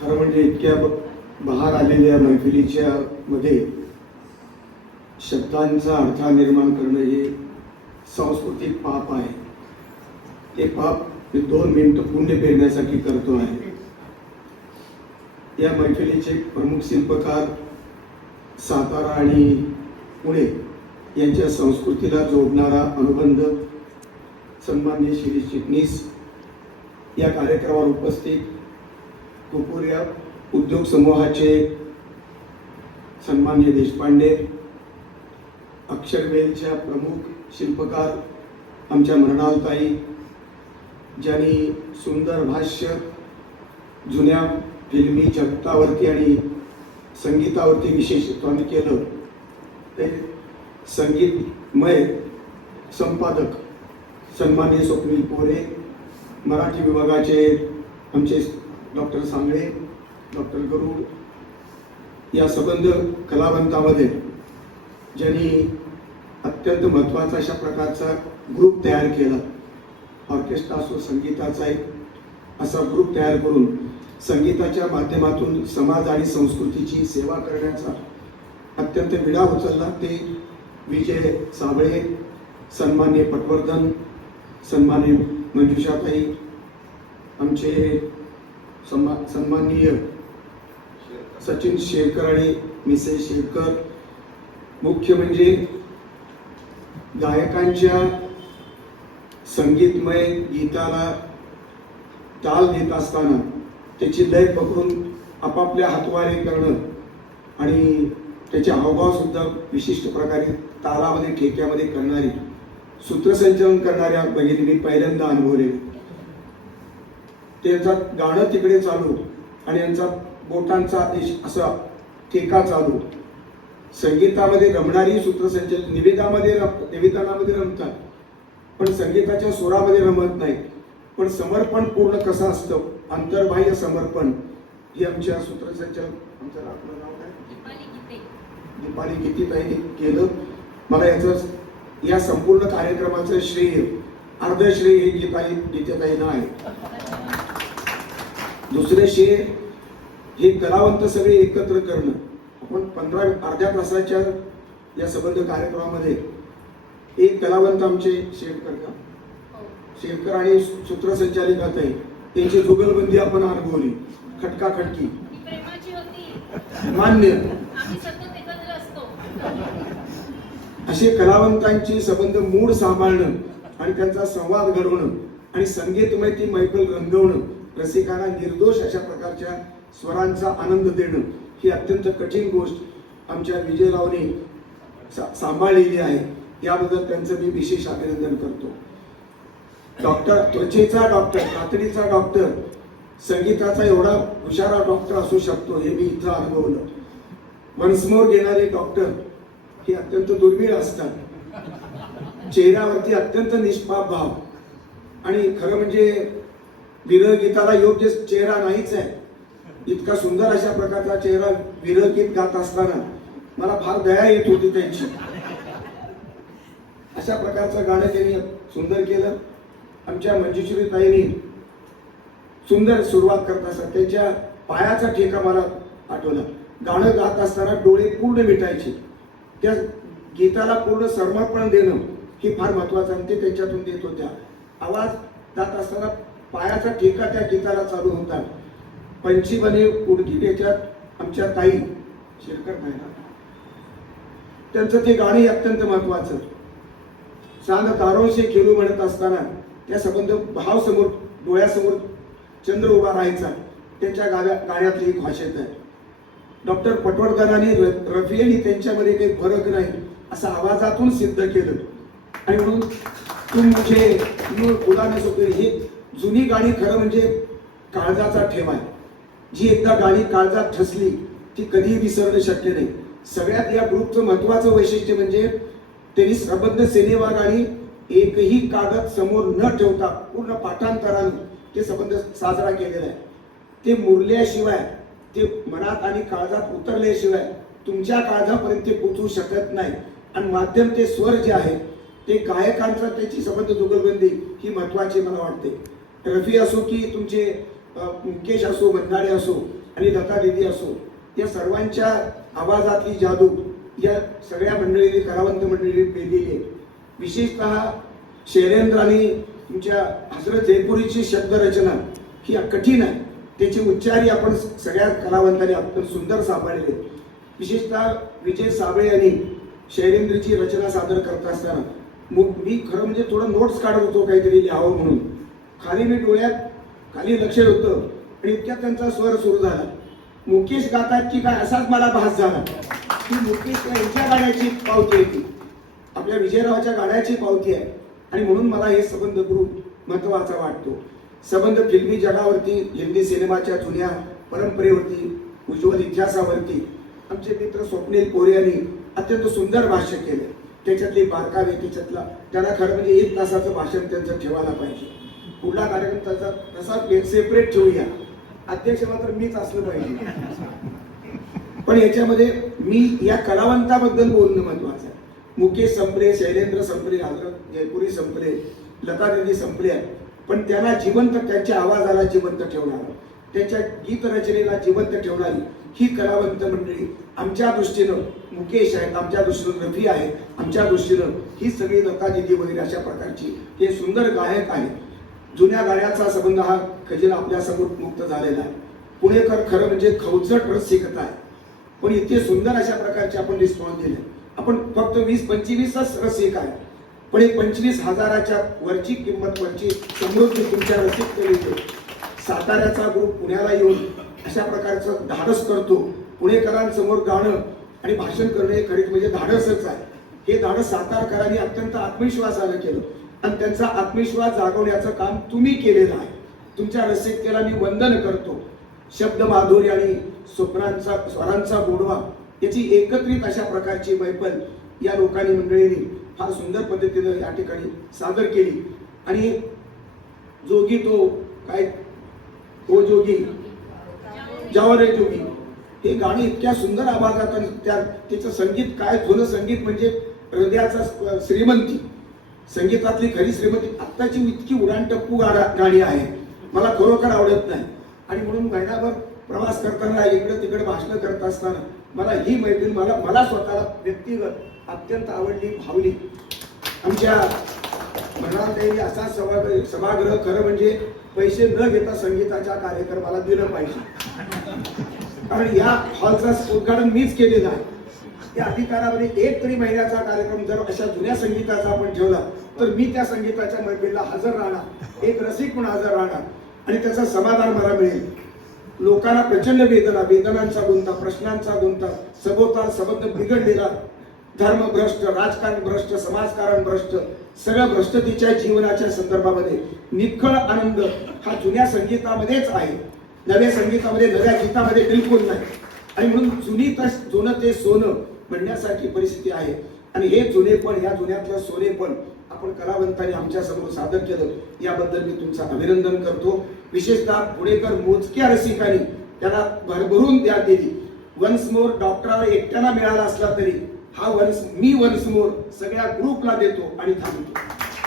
खरं म्हणजे इतक्या बहार आलेल्या मैफिलीच्या मध्ये शब्दांचा अर्थ निर्माण करणं हे सांस्कृतिक पाप आहे. ते पाप मी 2 मिनिटं पुण्य पेरण्यासाठी करतो आहे. या मैफिलीचे प्रमुख शिल्पकार सातारा आणि पुणे यांच्या संस्कृतीला जोडणारा अनुबंध सन्माननीय श्री चिटणीस या कार्यक्रमावर उपस्थित कोपुरिया उद्योग समूहाचे सन्माननीय देशपांडे, अक्षरवेलच्या प्रमुख शिल्पकार आमच्या मृणालताई, ज्यांनी सुंदर भाष्य जुन्या फिल्मी जगतावरती आणि संगीतावरती विशेष काम केलं, ते संगीतमय संपादक सन्माननीय स्वप्नील पोरे, मराठी विभागाचे आमचे डॉक्टर सांगळे, डॉक्टर गरुड या संबंध कलावंतामध्ये ज्यांनी अत्यंत महत्त्वाचा अशा प्रकारचा ग्रुप तयार केला. ऑर्केस्ट्रा असो, संगीताचा एक असा ग्रुप तयार करून संगीताच्या माध्यमातून समाज आणि संस्कृतीची सेवा करण्याचा अत्यंत विडा उचलला. ते विजय साबळे, सन्माननीय पटवर्धन, सन्माननीय मंजुषाताई, आमचे सन्माननीय सचिन शेरकर आणि मिसेस शेरकर. मुख्य म्हणजे गायकांच्या संगीतमय गीताला ताल देत असताना त्याची लय पकडून आपापल्या हातवारे करणं आणि त्याचे हावभाव सुद्धा विशिष्ट प्रकारे तालामध्ये ठेक्यामध्ये करणारी सूत्रसंचलन करणाऱ्या भगिनी मी पहिल्यांदा अनुभवले. त्यांचा गाणं तिकडे चालू आणि यांचा बोटांचा असा ठेका चालू. संगीतामध्ये रमणारी सूत्रसंचलन निवेदनामध्ये रमतात, पण संगीताच्या सुरामध्ये रमत नाही. पण समर्पण पूर्ण कसं असतं, अंतर्बाह्य समर्पण हे आमच्या सूत्रसंचलन आमचं आपलं नाव काय दीपाली गीतेताईंनी केलं. मला याचं या संपूर्ण कार्यक्रमाचं श्रेय, अर्ध श्रेय हे गीतेताईंना आहे. दुसरे श्रेय हे कलावंत सगळे एकत्र करणं. आपण अर्ध्या तासाच्या या संबंध कार्यक्रमामध्ये एक कलावंत आमचे शेरकर आणि सूत्रसंचालिकाताई त्यांची जुगलबंदी आपण अनुभवली, खटकाखटकी मान्य. असे कलावंतांची संबंध मूड सांभाळणं आणि त्यांचा संवाद घडवणं आणि संगीतमय ती मैफल रंगवणं, रसिकांना निर्दोष अशा प्रकारच्या स्वरांचा आनंद देणं ही अत्यंत कठीण गोष्ट आमच्या विजयरावने सांभाळलेली आहे. याबद्दल त्यांचं मी विशेष अभिनंदन करतो. डॉक्टर, त्वचेचा डॉक्टर, तातडीचा डॉक्टर, संगीताचा एवढा हुशारा डॉक्टर असू शकतो हे मी इथं अनुभवलं. मनसमोर घेणारे डॉक्टर हे अत्यंत दुर्मिळ असतात. चेहऱ्यावरती अत्यंत निष्पाप भाव आणि खरं म्हणजे विरह गीताला योग्य चेहरा नाहीच आहे. इतका सुंदर अशा प्रकारचा चेहरा विरह गीत गात असताना मला फार दया येत होती त्यांची. अशा प्रकारचं गाणं त्यांनी सुंदर केलं. आमच्या मंजुश्री ताईंनी सुंदर सुरुवात करत असतात, त्यांच्या पायाचा ठेका मला आठवला. गाणं गात असताना डोळे पूर्ण मिटायचे, त्या गीताला पूर्ण समर्पण देणं हे फार महत्वाचं आणि ते त्यांच्यातून देत होत्या. आवाज गात असताना पायाचा ठेका त्या गीताला चालू होता. पंची बने उडकी त्याच्यात आमच्या ताई शेरकर ताईला त्यांचं ते गाणे अत्यंत महत्वाचं. सांग तारोशे खेळू म्हणत असताना त्या संबंध भाव समोर डोळ्यासमोर चंद्र उभा राहायचा, त्यांच्या गाण्यातली एक भाषेत आहे. डॉक्टर पटवर्धन आणि रफी यांनी त्यांच्यामध्ये काही फरक नाही असं आवाजातून सिद्ध केलं. आणि म्हणून तुम मुझे गुलामी सोपे ही जुनी गाणी खरं म्हणजे काळजाचा ठेवा आहे. जी एकदा गाणी काळजात ठसली ती कधीही विसरणं शक्य नाही. सगळ्यात या ग्रुपचं महत्वाचं वैशिष्ट्य म्हणजे त्यांनी संबंध सिनेमा गाणी एकही कागद समोर न ठेवता पूर्ण पाठांतराने ते संबंध साजरा केलेला आहे. ते मुरल्याशिवाय, ते मनात आणि काळजात उतरल्याशिवाय तुमच्या काळजापर्यंत ते पोहोचू शकत नाही. आणि माध्यम ते स्वर जे आहे ते गायकांचा त्याची संबंध जुगलबंदी ही महत्वाची मला वाटते. रफी असो की तुमचे मुकेश असो, बंधारे असो, आणि लता दीदी असो, या सर्वांच्या आवाजातली जादू या सगळ्या मंडळींनी, कलावंत मंडळींनी पेललेली आहे. विशेषतः शैलेंद्र आणि तुमच्या हजरत जयपुरीची शब्दरचना ही कठीण आहे, त्याचे उच्चारी आपण सगळ्या कलावंतांनी अत्यंत सुंदर सापडलेले. विशेषतः विजय साबळे यांनी शैलेंद्रची रचना सादर करत असताना मी खरं म्हणजे थोडं नोट्स काढत होतो काहीतरी लिहावं म्हणून. खाली मी डोळ्यात खाली लक्ष होतं आणि इतक्यात त्यांचा स्वर सुरू झाला. मुकेश गातात की काय असाच मला भास झाला की मुकेश यांच्या गाण्याची पावती आहे, ती आपल्या विजयरावाच्या गाण्याची पावती आहे. आणि म्हणून मला हे संबंध ग्रुप महत्वाचा वाटतो. संबंध फिल्मी जगावरती, हिंदी सिनेमाच्या जुन्या परंपरेवरती, उज्ज्वल इतिहासावरती आमचे मित्र स्वप्नील पोरे यांनी अत्यंत सुंदर भाष्य केले. त्याच्यातले बारकावे, त्याच्यातला त्यांना खरं म्हणजे 1 तासाचं भाषण त्यांचं ठेवायला पाहिजे. पुढला कार्यक्रम त्याचा तसा सेपरेट ठेवूया. अध्यक्ष मात्र मीच असलं पाहिजे. पण याच्यामध्ये मी या कलावंताबद्दल बोलणं महत्वाचं आहे. मुकेश संपले, शैलेंद्र संपले, हजरत जयपुरी संपले, लता दीदी संपल्या, पण त्यांना जिवंत, त्यांच्या आवाजाला जिवंत ठेवणार, त्यांच्या गीत रचनेला जिवंत ठेवणारी ही कलावंत मंडळी आमच्या दृष्टीनं मुकेश आहेत, आमच्या दृष्टीनं रफी आहे, आमच्या दृष्टीनं ही सगळी लता दीदी वगैरे अशा प्रकारची हे सुंदर गायक आहेत. जुन्या गाण्याचा संबंध हा खजिना आपल्या समोर मुक्त झालेला आहे. पुणेकर खरं म्हणजे खवचट रसिकता आहे, पण इतके सुंदर अशा प्रकारचे आपण रिस्पॉन्स दिले. आपण फक्त 20-25च रसिक आहे, पण एक 25,000च्या वरची किंमत, वरची समृद्धी तुमच्या रसिकतेने साताऱ्याचा ग्रुप पुण्याला येऊन अशा प्रकारचं धाडस करतो. पुणेकरांसमोर गाणं आणि भाषण करणे खरीच म्हणजे धाडसच आहे. हे धाडस सातारकरांनी अत्यंत आत्मविश्वासानं केलं आणि त्यांचा आत्मविश्वास जागवण्याचं काम तुम्ही केलेलं आहे. तुमच्या रसिकतेला मी वंदन करतो. शब्द माधुर्य आणि स्वप्नांचा, स्वरांचा गोडवा याची एकत्रित अशा प्रकारची मैफल या लोकांनी, मंडळींनी फार सुंदर पद्धतीने या ठिकाणी सादर केली. आणि जोगी तो काय, ओ जोगी जाओ रे जोगी, हे गाणी इतक्या सुंदर आवाजात आणि त्याचं संगीत काय, धुन संगीत म्हणजे हृदयाचा श्रीमंती, संगीतातली खरी श्रीमंती. आत्ताची इतकी उडाणटप्पू गाणी आहे, मला खरोखर आवडत नाही. आणि म्हणून महिनाभर प्रवास करताना, इकडे तिकडे भाषण करत असताना मला ही मैत्रीण मला स्वतःला व्यक्तिगत अत्यंत आवडली, भावली. आमच्या म्हणाल असा सभागृह खरं म्हणजे पैसे न घेता संगीताच्या कार्यक्रमाला दिलं पाहिजे, कारण या हॉलचं उद्घाटन मीच केलेलं आहे. त्या अधिकारामध्ये एक तरी महिन्याचा कार्यक्रम जर अशा जुन्या संगीताचा आपण ठेवला तर मी त्या संगीताच्या मैफिलीला हजर राहणार, एक रसिक म्हणून हजर राहणार आणि त्याचं समाधान मला मिळेल. लोकांना प्रचंड वेदनांचा गुंता, प्रश्नांचा गुंता, सभोवताल संबंध बिघडलेला, धर्म भ्रष्ट, राजकारण भ्रष्ट, समाजकारण भ्रष्ट, सगळं भ्रष्टतेच्या जीवनाच्या संदर्भामध्ये निखळ आनंद हा जुन्या संगीतामध्येच आहे. नव्या संगीतामध्ये, नव्या गीतामध्ये बिलकुल नाही. आणि म्हणून जुनं ते सोनं म्हणण्यासारखी परिस्थिती आहे. आणि हे जुनेपण, या जुन्यातलं सोनेपण आपण कलावंतांनी आमच्या समोर सादर केलं, याबद्दल मी तुमचं अभिनंदन करतो. विशेषतः पुणेकर मोजक्या रसिकांनी त्याला भरभरून द्या दिली. वन्स मोर डॉक्टरला एकट्याला मिळाला असला तरी हा वन्स मोर सगळ्या ग्रुपला देतो आणि थांबतो.